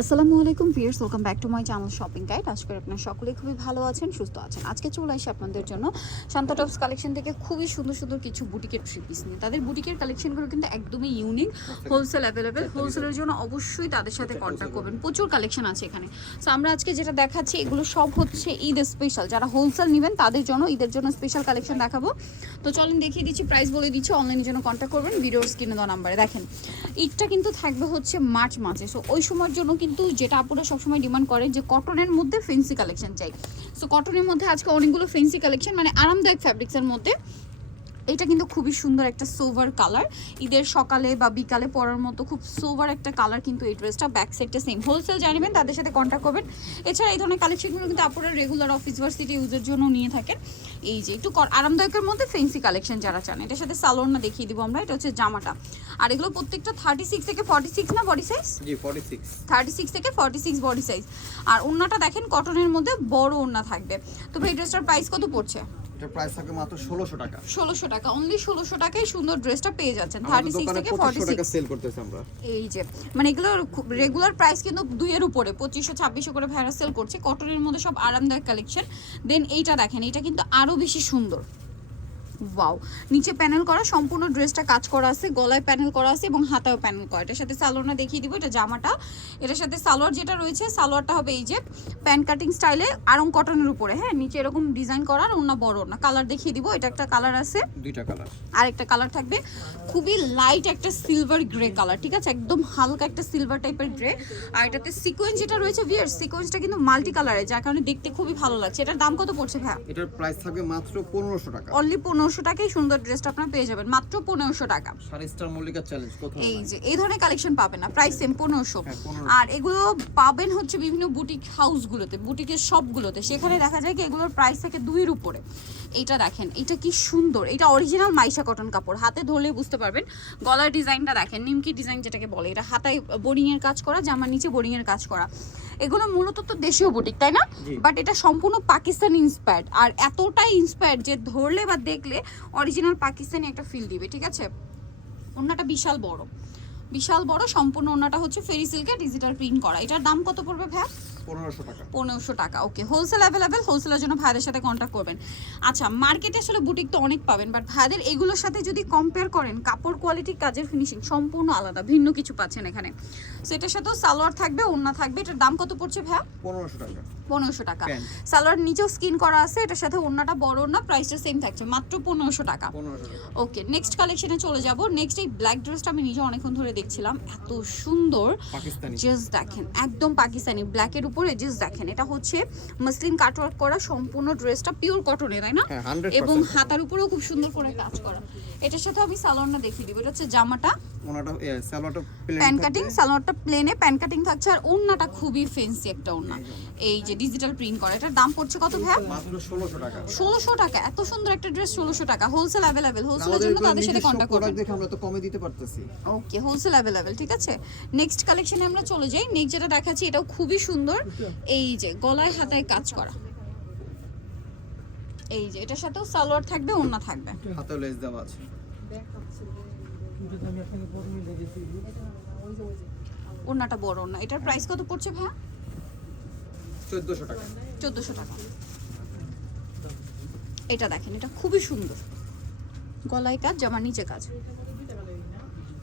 আসসালামু আলাইকুম viewers welcome back to my channel shopping guide. আজকে আপনারা সকলে খুবই ভালো আছেন সুস্থ আছেন। আজকে চলে আসি আপনাদের জন্য শান্তা টপস কালেকশন থেকে খুবই সুন্দর সুন্দর কিছু বুটিকের থ্রি পিস নিয়ে। তাদের বুটিকের কালেকশনগুলো কিন্তু একদমই ইউনিক হোলসেল অ্যাভেলেবেল হোলসেলের জন্য অবশ্যই তাদের সাথে কন্ট্যাক্ট করবেন। প্রচুর কালেকশন আছে এখানে। সো আমরা আজকে যেটা দেখাচ্ছি এগুলো সব হচ্ছে ঈদ স্পেশাল যারা হোলসেল নেবেন তাদের জন্য ঈদের জন্য স্পেশাল কালেকশন দেখাবো। তো চলেন দেখিয়ে দিচ্ছি প্রাইস বলে দিচ্ছি অনলাইনের জন্য কন্ট্যাক্ট করবেন ভিডিওর স্ক্রিনে দেওয়া নাম্বারে দেখেন ঈদটা কিন্তু থাকবে হচ্ছে মার্চ মাসে। সো ওই সময়ের জন্য কিন্তু যেটা আপুরা সবসময় ডিমান্ড করে যে কটনের মধ্যে ফেন্সি কালেকশন চাই। সো কটনের মধ্যে আজকে অনেকগুলো ফেন্সি কালেকশন মানে আরামদায়ক ফ্যাব্রিক্সের মধ্যে। এটা কিন্তু খুবই সুন্দর একটা সোভার কালার ঈদের সকালে বা বিকালে পরার মতো খুব সোভার একটা কালার কিন্তু এই ড্রেসটা ব্যাক সাইডটা সেম হোলসেল জানিবেন তাদের সাথে কন্ট্যাক্ট করবেন। এছাড়া এই ধরনের কালেকশনগুলো কিন্তু আপনারা রেগুলার অফিস ভার্সিটি ইউজের জন্য নিয়ে থাকেন। এই যে একটু আরামদায়কের মধ্যে ফেন্সি কালেকশন যারা চান এটার সাথে সালোয়ারনা দেখিয়ে দিব আমরা। এটা হচ্ছে জামাটা। আর এগুলো প্রত্যেকটা থার্টি সিক্স থেকে ফর্টি সিক্স না বডি সাইজ জি 46 থার্টি সিক্স থেকে ফর্টি সিক্স বডি সাইজ আর ওড়নাটা দেখেন কটনের মধ্যে বড় ওড়না থাকবে। তো এই ড্রেসটার প্রাইস কত পড়ছে? এটা প্রাইস থাকে মাত্র 1600 টাকা। ষোলোশো টাকা অনলি 1600 টাকায় সুন্দর ড্রেসটা পেয়ে যাচ্ছেন থার্টি আমাদের সিক্স দোকানে থেকে ফর্টি 2500 টাকা সেল করতেছি আমরা। এই যে মানে এগুলো রেগুলার প্রাইস কিন্তু দুইয়ের উপরে পঁচিশশো ছাব্বিশশো করে ভ্যারা সেল করছে। কটনের মধ্যে সব আরামদায়ক কালেকশন দেন এইটা দেখেন এটা কিন্তু আরও বেশি সুন্দর। ওয়াও। নিচে প্যানেল করা সম্পূর্ণ ড্রেসটা কাজ করা আছে গলায় প্যানেল করা আছে এবং হাতাও প্যানেল করা। এটার সাথে সালোয়ারটা দেখিয়ে দিব এটা জামাটা। এটার সাথে সালোয়ার যেটা রয়েছে সালোয়ারটা হবে এই যে প্যান্ট কাটিং স্টাইলে আরং কটনের উপরে হ্যাঁ? নিচে এরকম ডিজাইন করার অন্য বড় না কালার দেখিয়ে দিব এটা একটা কালার আছে। দুইটা কালার। আরেকটা কালার থাকবে। খুবই লাইট একটা সিলভার গ্রে কালার ঠিক আছে? একদম হালকা একটা সিলভার টাইপের গ্রে। আর এটাতে সিকোয়েন্স যেটা রয়েছে ভিয়ার সিকোয়েন্সটা কিন্তু মাল্টি কালারের যার কারণে দেখতে খুবই ভালো লাগছে। এটার দাম কত পড়ছে ভাই এটার প্রাইস থাকবে মাত্র 1500 টাকা। অনলি পনেরোশো টাকায় সুন্দর ড্রেসটা আপনার পেয়ে যাবেন। মাত্র পনেরোশো টাকা। স্টার মল্লিকা চ্যালেঞ্জ এই যে এই ধরনের কালেকশন পাবেন না প্রাইস সেম পনেরোশো। হ্যাঁ, 1500 আর এগুলো পাবেন হচ্ছে বিভিন্ন বুটিক হাউসগুলোতে বুটিকের শপগুলোতে সেখানে দেখা যায় কি এগুলোর প্রাইস থাকে দুইয়ের উপরে। এইটা দেখেন এটা কি সুন্দর। এটা অরিজিনাল মাইশা কটন কাপড়। হাতে ধরলে বুঝতে পারবেন গলার ডিজাইনটা দেখেন নিমকি ডিজাইন যেটাকে বলে। এটা হাতায় বোরিং এর কাজ করা জামার নিচে বোরিং এর কাজ করা। এগুলো মূলত তো দেশীয় বুটিক তাই না? বাট এটা সম্পূর্ণ পাকিস্তান ইন্সপায়ার্ড আর এতটাই ইন্সপায়ার্ড যে ধরলে বা দেখলে অরিজিনাল পাকিস্তানি একটা ফিল দিবে ঠিক আছে? ওড়নাটা বিশাল বড়। বিশাল বড় সম্পূর্ণ ওড়নাটা হচ্ছে ফেরি সিল্কে ডিজিটাল প্রিন্ট করা। এটার দাম কত পড়বে ভ্যা 1500 টাকা। পনেরোশো টাকা ওকে হোলসেল অ্যাভেলেবেল হোলসেলের জন্য ভাইদের সাথে কন্ট্যাক্ট করবেন। আচ্ছা মার্কেটে আসলে বুটিক তো অনেক পাবেন বাট ভাইদের এগুলোর সাথে যদি কম্পেয়ার করেন কাপড় কোয়ালিটি কাজের ফিনিশিং সম্পূর্ণ আলাদা ভিন্ন কিছু পাচ্ছেন এখানে। সেটার সাথেও সালোয়ার থাকবে ওড়না থাকবে এটার দাম কত পড়ছে ভ্যা 1500 টাকা। পনেরোশো টাকা। সালোয়ার নিচেও স্কিন করা আছে এটার সাথে ওড়নাটা বড় ওড়না প্রাইসটা সেম থাকছে মাত্র পনেরোশো টাকা। ওকে নেক্সট কালেকশনে চলে যাব। নেক্সট এই ব্ল্যাক ড্রেসটা আমি নিজে অনেকক্ষণ ধরে দেখছিলাম এত সুন্দর। জাস্ট দেখেন একদম পাকিস্তানি ব্ল্যাকের উপরে জাস্ট দেখেন। এটা হচ্ছে মাসলিন কাটওয়ার্ক করা সম্পূর্ণ ড্রেসটা পিওর কটনে তাই না? হ্যাঁ 100% এবং হাতার উপরেও খুব সুন্দর করে কাজ করা। এটার সাথে আমি সালোয়ারটা দেখিয়ে দিব। এটা হচ্ছে জামাটা। ওনাটা সালোয়ারটা প্লেন প্যান কাটিং সালোয়ারটা প্লেনে প্যান কাটিং থাকছে আর ওড়নাটা খুবই ফেন্সি একটা ওড়না। এই যে ডিজিটাল প্রিন্ট করা এটার দাম পড়ছে কত ভাই মাত্র 1600 টাকা। ষোলোশো টাকা এত সুন্দর একটা ড্রেস ষোলোশো টাকা। হোলসেল অ্যাভেলেবেল হোলসেলের জন্য তাদের সাথে কন্ট্যাক্ট করবেন প্রোডাক্ট দেখে আমরা তো কমে দিতে পারতেছি। ওকে হোলসেল অ্যাভেলেবেল ঠিক আছে? নেক্সট কালেকশনে আমরা চলে যাই। নেক্সট যেটা দেখাচ্ছি এটাও খুবই সুন্দর। এই যে গলায় হাতায় কাজ করা। এই যে এটার সাথেও সালোয়ার থাকবে ওড়না থাকবে। হাতেও লেস দেওয়া আছে। ওড়নাটা বড় ওড়না। এটার প্রাইস কত পড়ছে ভাইয়া? 1400 টাকা। চোদ্দোশো টাকা। এটা দেখেন এটা খুবই সুন্দর। গলায় কাজ জামার নিচে কাজ।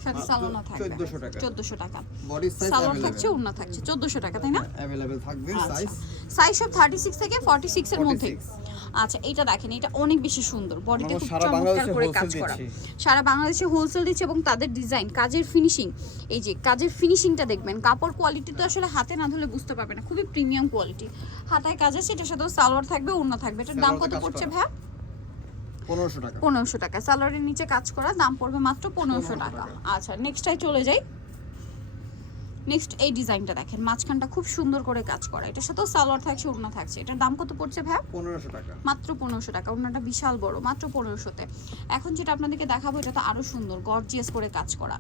সাথে মাত্র সালোনা থাকবে 1400 টাকা। চোদ্দোশো টাকা বডি সাইজ সালোয়ার থাকছে ওড়না থাকছে চোদ্দোশো টাকা তাই না अवेलेबल থাকবে আচ্ছা সাইজ সাইজ সব থার্টি সিক্স থেকে ফর্টি সিক্স এর মধ্যে 46 আচ্ছা এটা দেখেন এটা অনেক বেশি সুন্দর বডিতে আমরা খুব সারা চমৎকার বাংলাদেশে করে wholesale কাজ করা দিচ্ছি। সারা বাংলাদেশে হোলসেল দিচ্ছে এবং তাদের ডিজাইন কাজের ফিনিশিং এই যে কাজের ফিনিশিংটা দেখবেন কাপড় কোয়ালিটি তো আসলে হাতে না ধরলে বুঝতে পারবে না খুবই প্রিমিয়াম কোয়ালিটি হাতায় কাজ আছে এটার সাথেও সালোয়ার থাকবে ওড়না থাকবে এটার দাম সালোয়ারে কত কাজ পড়ছে করা। ভাই 1500 টাকা। পনেরোশো টাকা। সালোয়ারের নিচে কাজ করা দাম পড়বে মাত্র পনেরোশো 1500 টাকা। আচ্ছা নেক্সটটাই চলে যাই। নেক্সট এই ডিজাইনটা দেখেন মাঝখানটা খুব সুন্দর করে কাজ করা। এটার সাথেও সালোয়ার থাকছে ওড়না থাকছে। এটার দাম কত পড়ছে ভাই? 1500 টাকা। মাত্র পনেরোশো টাকা। ওড়নাটা বিশাল বড় মাত্র পনেরোশোতে। এখন যেটা আপনাদেরকে দেখাবো এটা তো আরও সুন্দর গর্জিয়াস করে কাজ করা।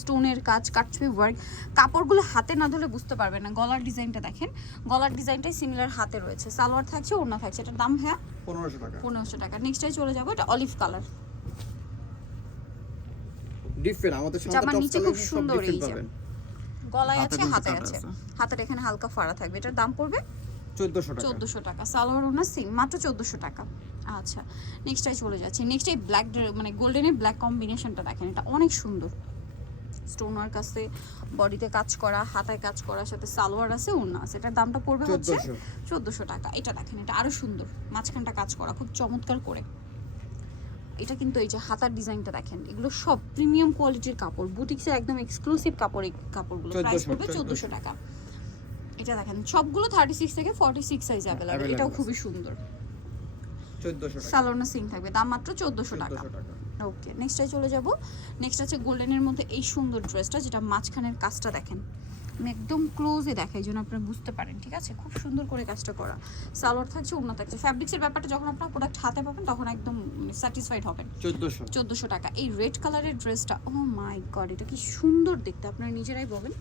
স্টোনের কাজ কাটছবি ওয়ার্ক কাপড়গুলো হাতে না ধরে বুঝতে পারবে না। গলার ডিজাইনটা দেখেন। গলার ডিজাইনটাই সিমিলার হাতে রয়েছে। সালোয়ার থাকছে ওড়না থাকছে। এটার দাম হ্যাঁ 1500 টাকা। পনেরোশো টাকা। নেক্সটটাই চলে যাব। এটা অলিভ কালার ডিফারেন্ট আমাদের জামার নিচে খুব সুন্দর এই যে। গলায় আছে হাতে আছে। হাতের এখানে হালকা ফাড়া থাকবে। এটার দাম পড়বে? চোদ্দশো টাকা। সালোয়ার ওনার সেম মাত্র চোদ্দোশো টাকা। আচ্ছা নেক্সটটাই চলে যাচ্ছে। নেক্সট এই ব্ল্যাক মানে গোল্ডেনের ব্ল্যাক কম্বিনেশনটা দেখেন। এটা অনেক সুন্দর। স্টোন ওয়ার্ক আছে বডিতে কাজ করা হাতায় কাজ করার সাথে সালোয়ার আছে ওড়না আছে। এটার দামটা পড়বে হচ্ছে চোদ্দশো। টাকা। এটা দেখেন এটা আরও সুন্দর। মাঝখানটা কাজ করা খুব চমৎকার করে। এটা কিন্তু এই যে হাতার ডিজাইনটা দেখেন এগুলো সব প্রিমিয়াম কোয়ালিটির কাপড়। বুটিক্সের একদম এক্সক্লুসিভ কাপড় কাপড়গুলো প্রাইস পড়বে চোদ্দোশো। টাকা। এটা দেখেন সবগুলো থার্টি সিক্স থেকে ফর্টি সিক্স সাইজ অ্যাভেলেবল এটাও। খুবই সুন্দর। সালোনা সিং থাকবে দাম মাত্র চোদ্দশো টাকা। ওকে নেক্সটে চলে যাব। নেক্সট আছে গোল্ডেনের মধ্যে এই সুন্দর ড্রেসটা যেটা মাঝখানের কাজটা দেখেন। আমি একদম ক্লোজে দেখাই যেন আপনারা বুঝতে পারেন ঠিক আছে? খুব সুন্দর করে কাজটা করা। সালোয়ার থাকছে অন্য থাকছে। ফ্যাব্রিক্সের ব্যাপারটা যখন আপনার প্রোডাক্ট হাতে পাবেন তখন একদম স্যাটিসফাইড হবেন। চোদ্দশো। চোদ্দোশো টাকা। এই রেড কালারের ড্রেসটা ও মাই গড এটা কি সুন্দর দেখতে। আপনারা নিজেরাই বলবেন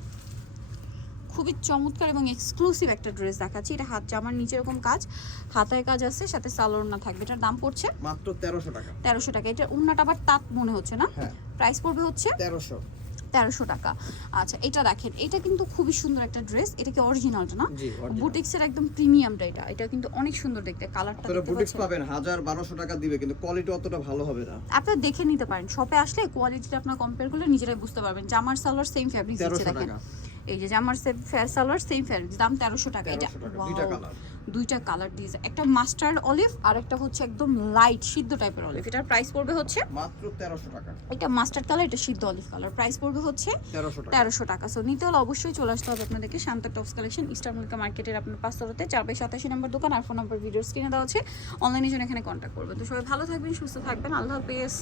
খুবই চমৎকার এবং এক্সক্লুসিভ একটা ড্রেস দেখাচ্ছি। এটা হাত জামার নিচে এরকম কাজ হাতায় কাজ আছে সাথে সালোয়ার না থাকবে। এটার দাম পড়ছে মাত্র তেরোশো টাকা। তেরোশো টাকা। এটা উন্নাটা আবার তাঁত মনে হচ্ছে না? হ্যাঁ। প্রাইস পড়বে হচ্ছে তেরোশো। তেরোশো টাকা। আচ্ছা এটা দেখেন এটা কিন্তু খুবই সুন্দর একটা ড্রেস এটা কি অরিজিনালটা না? বুটিক্সের একদম প্রিমিয়ামটা এটা। এটা কিন্তু অনেক সুন্দর দেখতে। কালারটা আপনারা বুটিক্স পাবেন হাজার বারোশো টাকা দিবে কিন্তু কোয়ালিটি অতটা ভালো হবে না। আপনারা দেখে নিতে পারেন। শপে আসলে কোয়ালিটিটা আপনারা কম্পেয়ার করলে নিজেরাই বুঝতে পারবেন। জামার সালোয়ার সেম ফ্যাব্রিক দিচ্ছে দেখেন। টাকা। এই যে জামার সালোয়ার সেম ফ্যাব্রিক দাম তেরোশো টাকা এটা দুইটা কালার দুইটা কালার দিয়েছে একটা মাস্টার্ড অলিভ আর একটা হচ্ছে একদম লাইট সিদ্ধ টাইপের অলিভ এটার প্রাইস পড়বে হচ্ছে মাত্র তেরোশো টাকা। এটা মাস্টার্ড কালার এটা সিদ্ধ অলিভ কালার প্রাইস পড়বে হচ্ছে তেরোশো টাকা। তেরোশো টাকা। সো নিতে হলে অবশ্যই চলে আসতে হবে আপনাদেরকে Shanta tops collection Eastern Mallika মার্কেটের আপনার পাঁচতলাতে চার বাই সাতাশি নম্বর দোকান আর ফোন নম্বর ভিডিও স্ক্রিনে দেওয়া আছে। অনলাইনে জন্য এখানে কন্ট্যাক্ট করবেন। তো সবাই ভালো থাকবেন সুস্থ থাকবেন। আল্লাহ হাফেজ।